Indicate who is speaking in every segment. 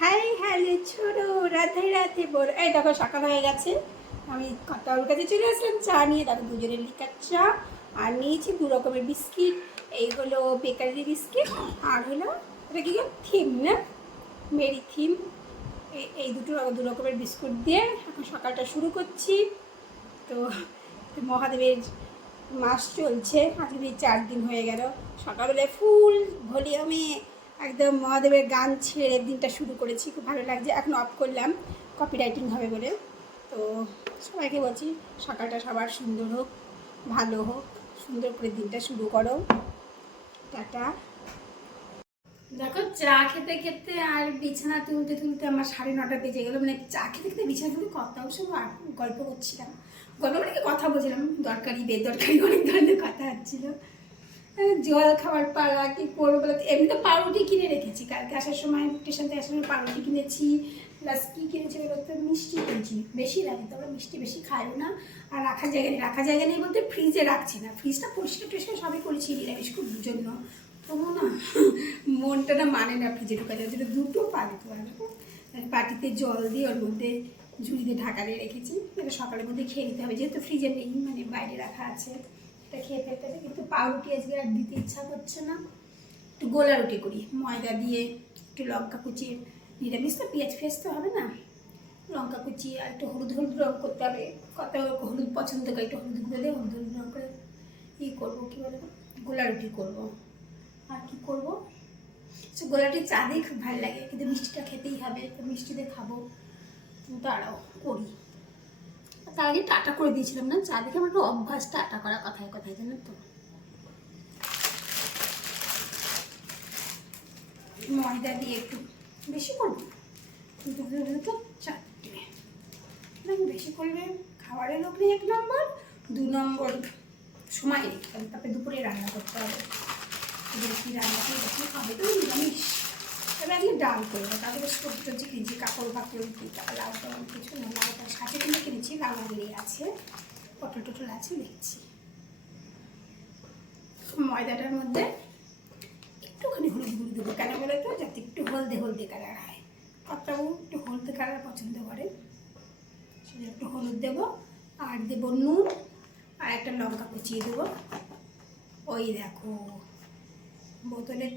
Speaker 1: High, hello, ছোড়ো, রাধে রাধে, বড়। এই দেখো, সকাল হয়ে গেছে। আমি কাকার কাছে চলে আসলাম, চা নিয়ে। দেখো, দুজনের লিকার চা। আর নিয়েছি দু রকমের বিস্কিট। এই হলো বেকারি বিস্কিট। আর হলো, এটা কি থিম, না? মেরি থিম। এই দুটো, দু রকমের বিস্কুট দিয়ে এখন সকালটা শুরু করছি। তো মহাদেবের মাস চলছে। আজকে চার দিন হয়ে গেল। সকালবেলায় ফুল, ভলিউমে একদম মহাদেবের গান ছেড়ে দিনটা শুরু করেছি, খুব ভালো লাগছে। এখন অফ করলাম কপি রাইটিং হবে বলে। তো সবাইকে বলছি, সকালটা সবার সুন্দর হোক, ভালো হোক, সুন্দর করে দিনটা শুরু করো। টাটা। দেখো, চা খেতে খেতে আর বিছানা তুলতে তুলতে আমার সাড়ে নটা বেজে গেলো। মানে চা খেতে খেতে বিছানা তুলতে কথা সব গল্প করছিলাম। গল্প মানে কথা বলছিলাম। দরকারি, বেদরকারি, অনেক ধরনের কথা হচ্ছিল। জল, খাবার, পাড়া, কি করব? বলে এমনি তো পাউরুটি কিনে রেখেছি। কালকে আসার সময়, স্টেশন থেকে আসার সময় পাউরুটি কিনেছি প্লাস কী কিনেছি বলতে মিষ্টি কিনেছি। বেশি লাগে তো আমরা মিষ্টি বেশি খাইও না। আর রাখার জায়গা নেই। রাখার জায়গা নেই বলতে ফ্রিজে রাখছি না। ফ্রিজটা পরিষ্কার টরিষ্কার সবই করেছি, নিরামিষ খুব জন্য তবু না, মনটা না মানে না ফ্রিজে ঢুকা যায় যেটা দুটো পারে তো বাটিতে জল দিয়ে ওর মধ্যে ঝুড়ি দিয়ে ঢাকা দিয়ে রেখেছি। এটা সকালের মধ্যে খেয়ে নিতে হবে। যেহেতু ফ্রিজে নেই মানে বাইরে রাখা আছে। এটা খেয়ে ফেলতে হবে কিন্তু পাউরুটি আজকে আর দিতে ইচ্ছা করছে না। একটু গোলা রুটি করি, ময়দা দিয়ে, একটু লঙ্কা কুচিয়ে নিরামিষ তো পেঁয়াজ ফেস তো হবে না। লঙ্কা কুচি আর একটু হলুদ হলুদ রং করতে হবে, কত হলুদ পছন্দ করে, একটু হলুদ গুঁড়ো দিয়ে হলুদ হলুদ রং করে ই করব, কী বলে গোলা রুটি করব। আর কি করব? সে গোলাটি চা দিয়ে খুব ভালো লাগে, কিন্তু মিষ্টিটা খেতেই হবে, তো মিষ্টিতে খাব। দাঁড়াও, করি। তার আগে টাটা করে দিয়েছিলাম না চারদিকে আমার একটু অভ্যাস টাটা করা কথায় কথায় জানেন তো? ময়দা দিয়ে একটু বেশি করব। কিন্তু তো চারটে। বেশি করলে খাবারের লোক নেই এক নম্বর। দু নম্বর সময় কারণ তারপরে দুপুরে রান্না করতে হবে। বেশি রান্না করে বেশি খাবে তো নিরামিষ। তবে আজকে ডাল করব। তারপরে সবজি টবজি কিনেছি, কাপড় ফাপড় কি, তারপর লাউ টাউ কিছু না লাউটা সাথে আগলেই আছে, পটল টটল আছে, দেখছি। ময়দাটার মধ্যে একটুখানি হলুদ গুঁড়ো দেবো কেন বলে তো? যাতে একটু হলদে হলদে কালার হয়। কর্তাবু একটু হলদে কালার পছন্দ করে সেটা একটু হলুদ দেবো, আর দেবো নুন, আর একটা লঙ্কা কুচিয়ে দেবো। ওই দেখো, বোতলে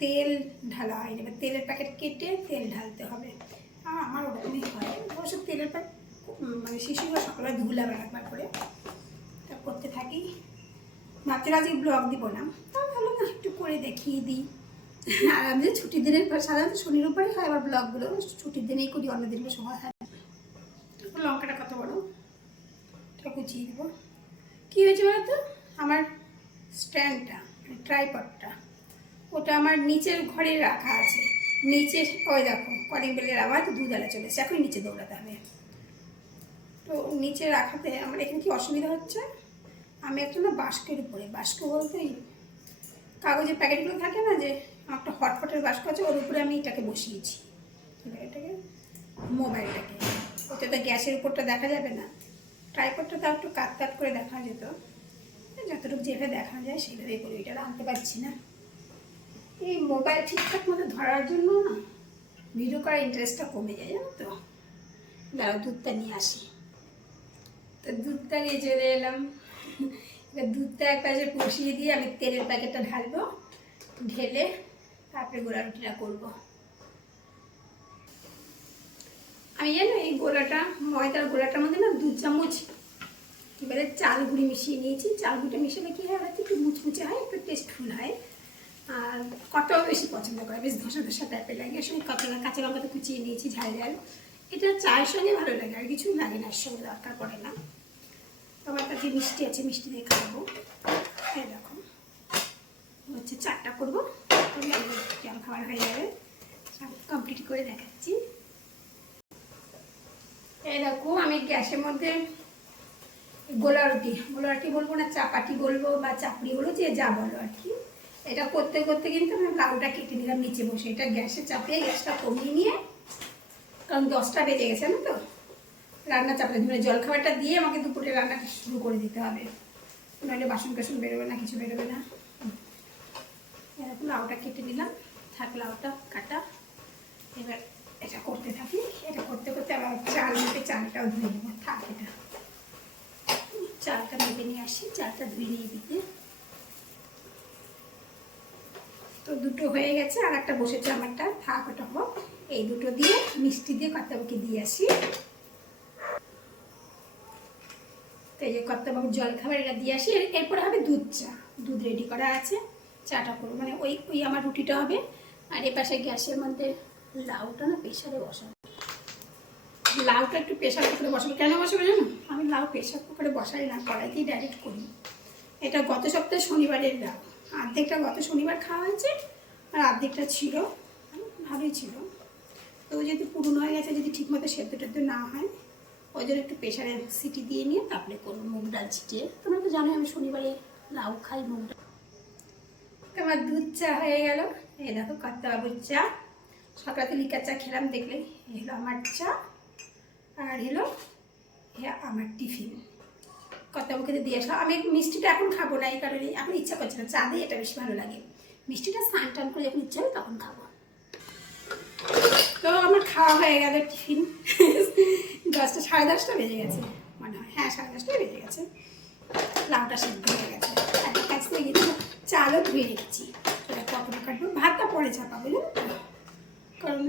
Speaker 1: তেল ঢালা হয় এবার তেলের প্যাকেট কেটে তেল ঢালতে হবে। আর আমার ওরকমই হয়। অবশ্য তেলের প্যাকেট মানে শিশুরা সকালে ধুলাম একবার করে। তা করতে থাকি। ভাবছিলাম আজকে ব্লগ দিব না। তা ভালো না, একটু করে দেখিয়ে দিই। আর আমি ছুটির দিনের পর সাধারণত শনির উপরেই হয় আবার ব্লগগুলো ছুটির দিনেই করি, অন্য দিনগুলো সময় হয় লঙ্কাটা কত বড়? এটা কুচিয়ে দেবো। কী হয়েছে বলতো? আমার স্ট্যান্ডটা মানে ট্রাইপডটা, ওটা আমার নিচের ঘরে রাখা আছে। নিচে ওই দেখো, কলিং বেলের আওয়াজ, দুধারে চলেছে। এখন নিচে দৌড়াতে হবে। তো নিচে রাখাতে আমার এখানে কি অসুবিধা হচ্ছে? আমি একটা না বাস্কের উপরে বাস্ক বলতে কাগজের প্যাকেটগুলো থাকে না যে একটা হটপটের বাস্ক আছে, ওর উপরে আমি এটাকে বসিয়েছি। এটাকে মোবাইলটাকে। ওতে তো গ্যাসের উপরটা দেখা যাবে না। ট্রাইপডটা তো একটু কাট কাট করে দেখা যেত। যতটুকু যেভাবে দেখানো যায়, সেভাবেই করি এটা আনতে পারছি না। এই মোবাইল ঠিকঠাক মতো ধরার জন্য না, ভিডিও করার ইন্টারেস্টটা কমে যায়, জানো তো? দাঁড়াও, দুধটা নিয়ে আসি। তো দুধটা নিয়ে চলে এলাম। এবার দুধটা এক পাশে বসিয়ে দিয়ে আমি তেলের প্যাকেটটা ঢালবো, ঢেলে তারপরে গোলা রুটিটা করব। আমি জানো এই গোলাটা ময়দার গোলাটার মধ্যে না দু চামচ এবারে চাল গুঁড়ি মিশিয়ে নিয়েছি। চাল গুঁড়িটা মিশালে কী হয় ওটা একটু মুচমুচে হয়, একটু টেস্টফুল হয়। আর কটাও বেশি পছন্দ করে, বেশ ধসা ধসা টাইপের লাগে। সঙ্গে কাঁচা কাঁচা লঙ্কাটা কুচিয়ে নিয়েছি ঝাল ঝাল। এটা চায়ের সঙ্গে ভালো লাগে, আর কিছু লাগে না সঙ্গে দরকার পড়ে না। আমার কাছে মিষ্টি আছে, মিষ্টি দিয়ে খাব। এই দেখো, হচ্ছে চারটা করব। জল খাবার হয়ে যাবে। কমপ্লিট করে দেখাচ্ছি। এই দেখো, আমি গ্যাসের মধ্যে গোলা রুটি গোলা রুটি বলব না, চাপাটি বলব বা চাপড়ি বলব, যে যা বলো আর কি। এটা করতে করতে কিন্তু আমি লাউটা কেটে নিলাম, নিচে বসে। এটা গ্যাসে চাপিয়ে গ্যাসটা কমিয়ে নিয়ে কারণ দশটা বেজে গেছে না তো? রান্না চাপড়ে ধরে জলখাবারটা দিয়ে আমাকে দুপুরে রান্নাটা শুরু করে দিতে হবে। নইলে বাসন কাসন বেরোবে না, কিছু বেরোবে না। এরকম লাউটা কেটে নিলাম। থাক, লাউটা কাটা। এবার এটা করতে থাকি। এটা করতে করতে আবার চাল মেপে চালটাও ধুয়ে নেব। থাক এটা। চালটা মেপে নিয়ে আসি, চালটা ধুয়ে নিয়ে দিতে তো দুটো হয়ে গেছে, আর একটা বসেছে আমারটা। থাক, ওটা হোক। এই দুটো দিয়ে মিষ্টি দিয়ে কর্তাবাবুকে দিয়ে আসি। তো এই যে জল খাবার এটা দিয়ে আসি। এর- এরপরে হবে দুধ চা। দুধ রেডি করা আছে। চাটা করব। মানে ওই ওই আমার রুটিটা হবে। আর এ পাশে গ্যাসের মধ্যে লাউটা না প্রেশারে বসাবো। লাউটা একটু প্রেশার কুকারে বসাবো। কেন বসাবো জানো? আমি লাউ প্রেশার কুকারে বসাই না, কড়াইতেই ডাইরেক্ট করি। এটা গত সপ্তাহে শনিবারের লাউ। অর্ধেকটা গত শনিবার খাওয়া হয়েছে, আর অর্ধেকটা ছিল, ভালোই ছিল। তো যেহেতু পুরনো হয়ে গেছে, যদি ঠিকমতো সেদ্ধ টেদ্ধ না হয়, ওই জন্য একটু প্রেশারে সিটি দিয়ে নিয়ে তারপরে করব মুগ ডাল ছিটিয়ে। তোমরা তো জানো আমি শনিবারে লাউ খাই মুগ ডাল। তো আমার দুধ চা হয়ে গেল। এই দেখো কর্তাবাবুর চা। সকালে লিকার চা খেলাম দেখলে এই হলো আমার চা আর হলো এ আমার টিফিন। কর্তাবাবুকে দিয়ে আসলাম। আমি মিষ্টিটা এখন খাব না, এই কারণে এখন ইচ্ছা করছে না। চা দিয়ে এটা বেশি ভালো লাগে। মিষ্টিটা স্নান টান করে যখন ইচ্ছা হবে তখন খাব। তো আমার খাওয়া হয়ে গেল টিফিন। দশটা, সাড়ে দশটা বেজে গেছে, মনে হয়। হ্যাঁ সাড়ে দশটা বেজে গেছে। লাউটা সিদ্ধ হয়ে গেছে। একটা কাছ থেকে চালও ধুয়ে রেখেছি। পকোড়া কাটবো। ভাতটা পরে চাপা বুঝলেন কারণ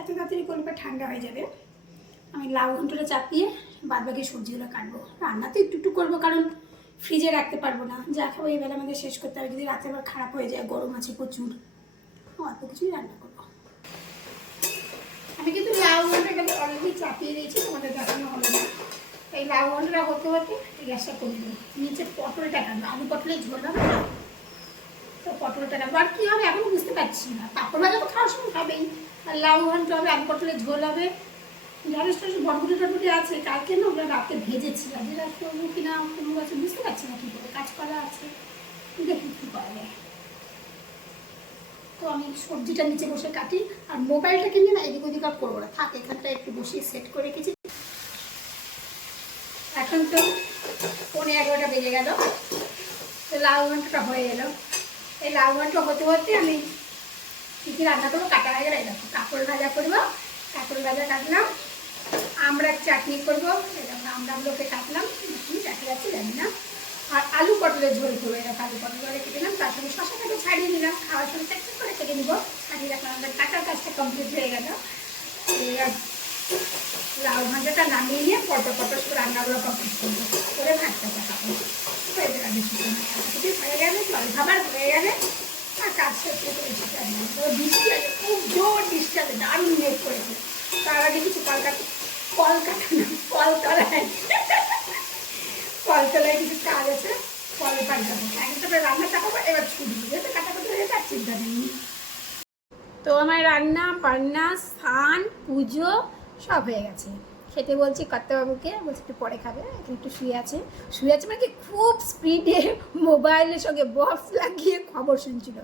Speaker 1: এত তাড়াতাড়ি করলে ঠান্ডা হয়ে যাবে। আমি লাউ ঘন্টটা চাপিয়ে বাদ বাকি সবজিগুলো কাটবো। রান্না তো একটু একটু করব, কারণ ফ্রিজে রাখতে পারব না। যা খাব বেলা আমাদের শেষ করতে হবে। যদি রাতে আবার খারাপ হয়ে যায়, গরম আছে প্রচুর। অল্প কিছুই রান্না আমি কিন্তু লাউ ঘন্টাটা অলরেডি চাপিয়ে দিয়েছি, তোমাদের দেখানো হলো না। এই লাউ ঘন্টাটা হতে হতে এই গ্যাসটা করে দেবো নিচে পটলটা কাটবো। আলু পটলের ঝোল হবে না? তো পটলটা কাটবো। আর কী হবে এখনও বুঝতে পারছি না। পাপড় ভাজা তো খাওয়ার সময় হবেই। আর লাউ ঘণ্টা হবে, আলু পটলের ঝোল হবে। ঢেঁড়স টস বটবুটি টটবুটি আছে। কালকে না ওগুলো রাতে ভেজেছি। আর যেটা করব কিনা, কোনো গাছে বুঝতে পারছি না কী করে। কাজ করা আছে। দেখি কী করা যায়। তো আমি সবজিটা নিচে বসে কাটি, আর মোবাইলটা কিনে না এদিক ওদিক আর করব না। থাক, এখানটা একটু বসিয়ে সেট করে রেখেছি। এখন তো পনেরো এগারোটা বেজে গেল। তো লাউ ঘন্টাটা হয়ে এলো। এই লাউ ঘণ্টা হতে হতে আমি কী কী রান্না করব কাটা হয়ে গেলে কাপড় ভাজা করব। কাপড় ভাজা কাটলাম। আমরা চাটনি করব। এরকম আমরাগুলোকে কাটলাম। কি দেখা যাচ্ছে, জানি না। আর আলু পটলের ঝোল করব। এরকম আলু পটল করে কেটে নিলাম তার সঙ্গে শশাটাকে ছাড়িয়ে নিলাম। খাওয়ার সময় চেক করে কেটে নিবো। ছাড়িয়ে রাখলাম, আমাদের কাটার কাজটা কমপ্লিট হয়ে গেল। লাউ ভাজাটা নামিয়ে নিয়ে পটল পটল সব রান্নাগুলো কমপ্লিট করব। করে ভাতটা চাপাবো হয়ে গেলে, জল খাবার হয়ে গেলে আর কাজ শেষ করে করেছি তো বৃষ্টি আছে খুব জোর বৃষ্টি আছে দারুণ মেঘ করেছে। তার আগে কিছু কলকাতা কলকাতা না কলতলায় কলতলায় কিছু কাজ আছে কলে পাল্টাবো এখন তারপরে রান্না চাপাবো, এবার ছুটবো যেহেতু কাটাকুটি হয়ে চিন্তা নেই। তো আমার রান্না বান্না স্নান, পুজো সব হয়ে গেছে। খেতে বলছি কর্তাবাবুকে, বলছি একটু পরে খাবে, এখানে একটু শুয়ে আছে। শুয়ে আছে মানে কি খুব স্পিডে মোবাইলের সঙ্গে বক্স লাগিয়ে খবর শুনছিল।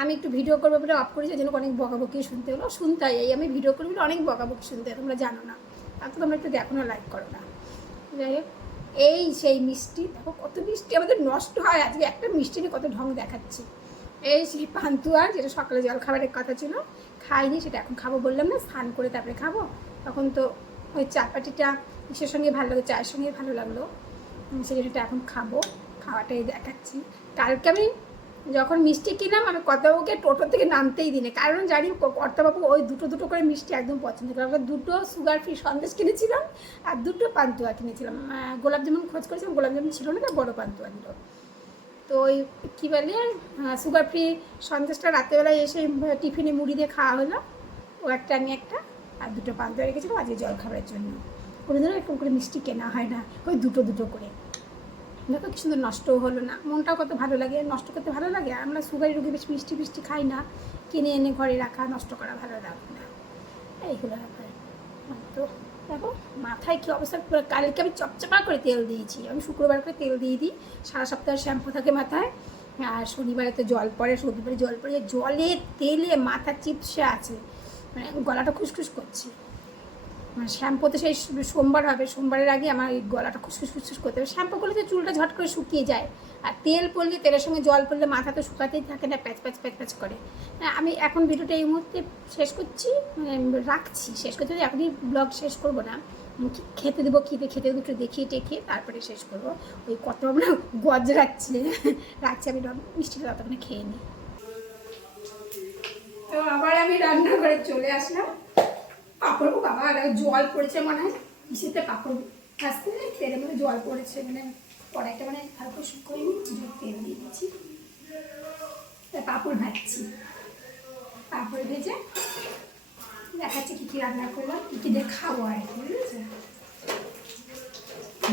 Speaker 1: আমি একটু ভিডিও করব বলে অফ করেছি জন্য অনেক বকাবকি শুনতে হলো। শুনতে এই আমি ভিডিও করব বলে অনেক বকাবকি শুনতে তোমরা জানো না। আর তোমরা একটু দেখো না লাইক করো না। যাই হোক। এই সেই মিষ্টি, দেখো কত মিষ্টি, আমাদের নষ্ট হয় আজকে একটা মিষ্টি নিয়ে কত ঢং দেখাচ্ছি। এই সেই পান্তুয়া, যেটা সকালে জল খাবারের কথা ছিল, খাইনি, সেটা এখন খাব বললাম না, স্নান করে তারপরে খাব। তখন তো ওই চাপাটিটা কিসের সঙ্গে ভালো লাগল, চায়ের সঙ্গে ভালো লাগল। এটা এখন খাব, খাওয়াটাই দেখাচ্ছি। কালকে আমি যখন মিষ্টি কিনলাম, আমি কর্তাবাবুকে টোটো থেকে নামতেই দিনে কারণ জানি কর্তাবাবু ওই দুটো দুটো করে মিষ্টি একদম পছন্দ করে। আমরা দুটো সুগার ফ্রি সন্দেশ কিনেছিলাম আর দুটো পান্তুয়া কিনেছিলাম। গোলাপ জামুন খোঁজ করেছিলাম, গোলাপ জামুন ছিল না তাই বড়ো পান্তুয়া দিল তো ওই কী বলে সুগার ফ্রি সন্দেশটা রাত্রেবেলায় এসে টিফিনে মুড়ি দিয়ে খাওয়া হলো। ও একটা আমি একটা আর দুটো পান্তুয়া রেখেছিলাম আজকে জল খাবারের জন্য। কোনোদিনও এরকম করে মিষ্টি কেনা হয় না, ওই দুটো দুটো করে। দেখো কি সুন্দর নষ্টও হলো না। মনটাও কত ভালো লাগে, নষ্ট করতে ভালো লাগে? আমরা সুগারি রুগী বেশ মিষ্টি মিষ্টি খাই না। কিনে এনে ঘরে রাখা, নষ্ট করা ভালো লাগে না। এইগুলো ব্যাপার। তো দেখো, মাথায় কী অবস্থা? কালকে আমি চপচপা করে তেল দিয়েছি। আমি শুক্রবার করে তেল দিয়ে দিই। সারা সপ্তাহে শ্যাম্পু থাকে মাথায়। আর শনিবারে তো জল পড়ে শনিবারে জল পড়ে। জলে, তেলে মাথা চিপসে আছে। মানে গলাটা খুসখুস করছে। মানে শ্যাম্পু তো সেই সোমবার হবে সোমবারের আগে আমার এই গলাটা খুসখুস খুসখুস করতে হবে। শ্যাম্পু করলে তো চুলটা ঝট করে শুকিয়ে যায়। আর তেল পড়লে তেলের সঙ্গে জল পড়লে মাথা তো শুকাতেই থাকে না প্যাচ প্যাচ প্যাচ প্যাচ করে। হ্যাঁ, আমি এখন ভিডিওটা এই মুহূর্তে শেষ করছি মানে রাখছি শেষ করতে এখনই ব্লগ শেষ করব না। খেতে দেবো খেতে খেতে দেবো একটু দেখিয়ে টেখিয়ে তারপরে শেষ করব। ওই কত আমরা গজ রাখছে রাখছি আমি মিষ্টিটা ততক্ষণে খেয়ে নিই। তো আবার আমি রান্না করে চলে আসলাম। পাপড় বাবা দেখো জল পড়েছে মনে হয় কিসেতে পাপড় ভাজতে তেলের মধ্যে জল পড়েছে মানে কড়াইটা মানে হালকা শুকোয় নি জল তেল দিয়ে দিচ্ছি। পাপড় ভাজছি। পাপড় ভেজে দেখাচ্ছি কী কী রান্না করলাম, কী কী দিয়ে খাব আর কি, বুঝেছে?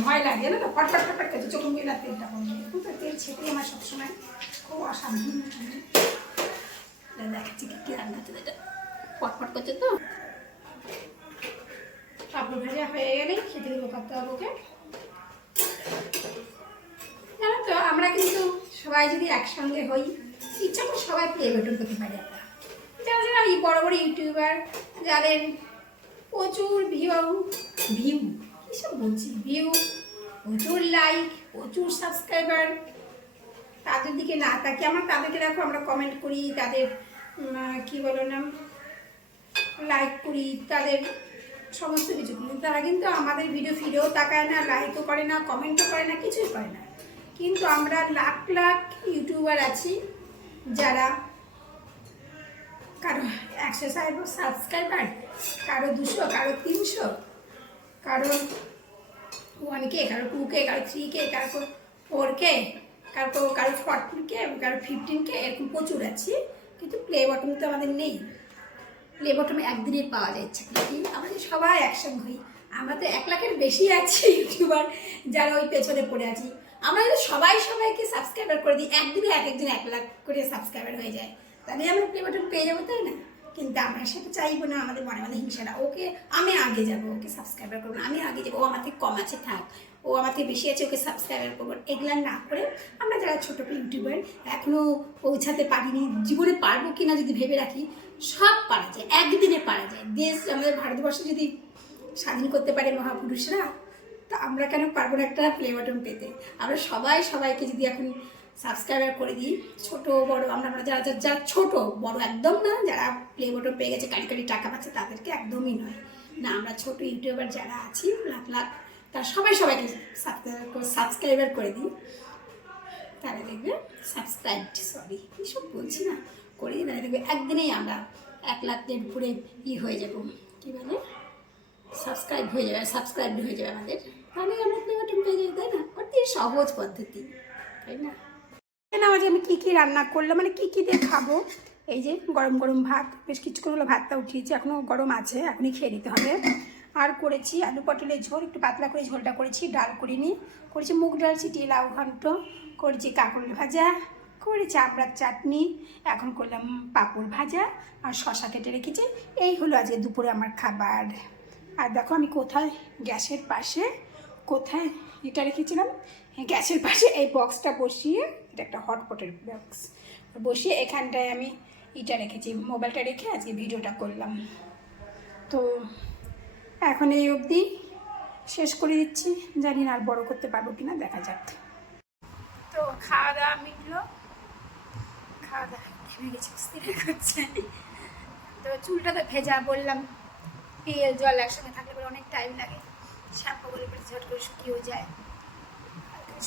Speaker 1: ভয় লাগে না তো? ফটফট ফটফট খেতে, চোখ মুখে না তেলটা কমে তো তেল ছেটে আমার সবসময় খুব অসাবধান দেখাচ্ছি কী কী রান্না এটা। ফটফট করছে তো? পাপড় ভাজা হয়ে গেলে খেতে দেবো ওকে জানো তো, আমরা কিন্তু সবাই যদি একসঙ্গে হই ইচ্ছা করে সবাই প্লে বেটন করতে পারি আমরা। যারা এই বড় বড় ইউটিউবার, যাদের প্রচুর ভিউ ভিউ কিসব বলছি ভিউ প্রচুর লাইক প্রচুর সাবস্ক্রাইবার তাদের দিকে না তাকি আমরা তাদেরকে দেখো, আমরা কমেন্ট করি, তাদের কি বলো না লাইক করি, তাদের সমস্ত কিছু। করি তারা কিন্তু আমাদের ভিডিও ফিরেও তাকায় না লাইকও করে না কমেন্টও করে না, কিছুই করে না। কিন্তু আমরা লাখ লাখ ইউটিউবার আছি যারা কারও একশো সাবস্ক্রাইবার কারও দুশো, কারও তিনশো, কারও ওয়ান কে কারও টু কে কারও থ্রি কে কারও ফোর কে কারও কারও ফর্টিন কে কারও ফিফটিন কে এরকম প্রচুর আছে। কিন্তু প্লে বটন তো আমাদের নেই। প্লে বটমে একদিনে পাওয়া ইচ্ছা করলে কি আমাদের সবাই একসঙ্গে হই, আমরা তো এক লাখের বেশি আছি ইউটিউবার যারা ওই পেছনে পড়ে আছি। আমরা যদি সবাই সবাইকে সাবস্ক্রাইবার করে দিই, একদিনে এক একজন এক লাখ করে সাবস্ক্রাইবার হয়ে যায়। তাহলে আমরা প্লে বটন পেয়ে যাব, তাই না? কিন্তু আমরা সেটা চাইব না, আমাদের মনে মনে হিংসাটা ওকে আমি আগে যাব, ওকে সাবস্ক্রাইবার করব আমি আগে যাব, ও আমার থেকে কম আছে, থাক। ও আমার থেকে বেশি আছে, ওকে সাবস্ক্রাইবার করব। এগুলা না করে আমরা যারা ছোটো ইউটিউবার এখনও পৌঁছাতে পারিনি, জীবনে পারব কি না যদি ভেবে রাখি সব পারা যায়, একদিনে পারা যায়। দেশ, আমাদের ভারতবর্ষে যদি স্বাধীন করতে পারে মহাপুরুষরা, তা আমরা কেন পারব না একটা প্লে বাটন পেতে? আমরা সবাই সবাইকে যদি এখন সাবস্ক্রাইবার করে দিই, ছোট, বড়, আমরা আমরা যারা, যারা- ছোট, বড় একদম না, যারা প্লে বাটন পেয়ে গেছে, কারি কারি টাকা পাচ্ছে, তাদেরকে একদমই নয়। না, আমরা ছোট ইউটিউবার যারা আছি, লাখ লাখ তারা সবাই সবাইকে সাবস্ক্রাইবার করে দিই। তারা দেখবে সাবস্ক্রাইব সরি এইসব বলছি না। করে দিই তারা দেখবে একদিনেই আমরা এক লাখের উপরে ই হয়ে যাব। কী বলে? সাবস্ক্রাইব হয়ে যাবে সাবস্ক্রাইব হয়ে যাবে আমাদের। তাহলে আমরা প্লে বাটন পেয়ে যাই তাই না? অতি সহজ পদ্ধতি, তাই না? না, আজ আমি কী কী রান্না করলাম মানে কী কী দিয়ে খাব? এই যে গরম গরম ভাত, বেশ কিছুক্ষণ হলো ভাতটা উঠিয়েছি এখনও গরম আছে, এখনই খেয়ে নিতে হবে। আর করেছি আলু পটলের ঝোল, একটু পাতলা করে ঝোলটা করেছি, ডাল করিনি। করেছি মুগ ডাল চিটিয়ে লাউ ঘন্ট, করেছি কাঁকড় ভাজা করেছি আমড়ার চাটনি এখন করলাম পাঁপড় ভাজা আর শশা কেটে রেখেছি। এই হলো আজকে দুপুরে আমার খাবার। আর দেখো আমি কোথায়? গ্যাসের পাশে। কোথায়? এটা রেখেছিলাম। হ্যাঁ, গ্যাসের পাশে এই বক্সটা বসিয়ে এটা একটা হটপটের বক্স বসিয়ে এখানটায় আমি এটা রেখেছি মোবাইলটা রেখে আজকে ভিডিওটা করলাম। তো এখন এই অবধি শেষ করে দিচ্ছি। জানি না আর বড় করতে পারব কিনা দেখা যাক। তো খাওয়া দাওয়া মিটলো। খাওয়া দাওয়া ঘেমে গেছে স্থির করছে তো চুলটা তো ভেজা, বললাম, তেল, জল একসঙ্গে থাকলে পরে অনেক টাইম লাগে। শ্যাম্পু করে পরে ঝট করে শুকিয়েও যায়।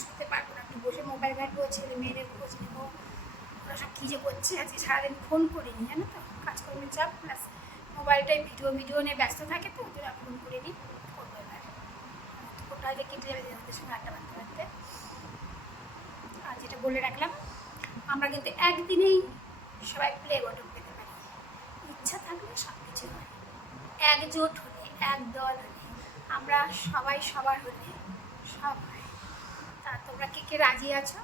Speaker 1: শুতে পারব না, একটু বসে মোবাইল ঘাটবো, ছেলে মেয়েদের খোঁজ নেব। ওরা সব কী যে করছে, আজকে সারাদিন ফোন করিনি, জানো তো? কাজকর্মের চাপ প্লাস মোবাইলটাই ভিডিও ভিডিও নিয়ে ব্যস্ত থাকে তো আর ফোন করিনি, করব এবার। ওটা আগে কেটে যাবে ওদের সঙ্গে আড্ডা মারতে মারতে আর যেটা বলে রাখলাম আমরা কিন্তু একদিনেই সবাই প্লে বটন পেতে পারি। ইচ্ছা থাকলে সব কিছু হয়। একজোট হলে এক দল হলে, আমরা সবাই সবার হলে সব তা তোমরা কে কে রাজি আছো?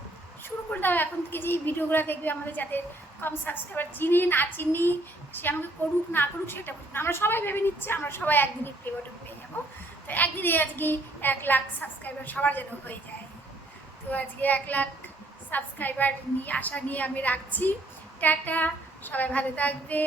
Speaker 1: শুরু করে দাও। এখন থেকে যে ভিডিওগুলো দেখবে, আমাদের যাদের কম সাবস্ক্রাইবার চিনি না চিনি, সে আমাকে করুক, না করুক, সেটা বুঝি না। আমরা সবাই ভেবে নিচ্ছি, আমরা সবাই একদিনই প্লে বটন পেয়ে যাব। তো একদিনে আজকে এক লাখ সাবস্ক্রাইবার সবার যেন হয়ে যায়। তো আজকে এক লাখ সাবস্ক্রাইবার নিয়ে আশা নিয়ে আমি রাখছি। টাটা সবাই ভালো থাকবে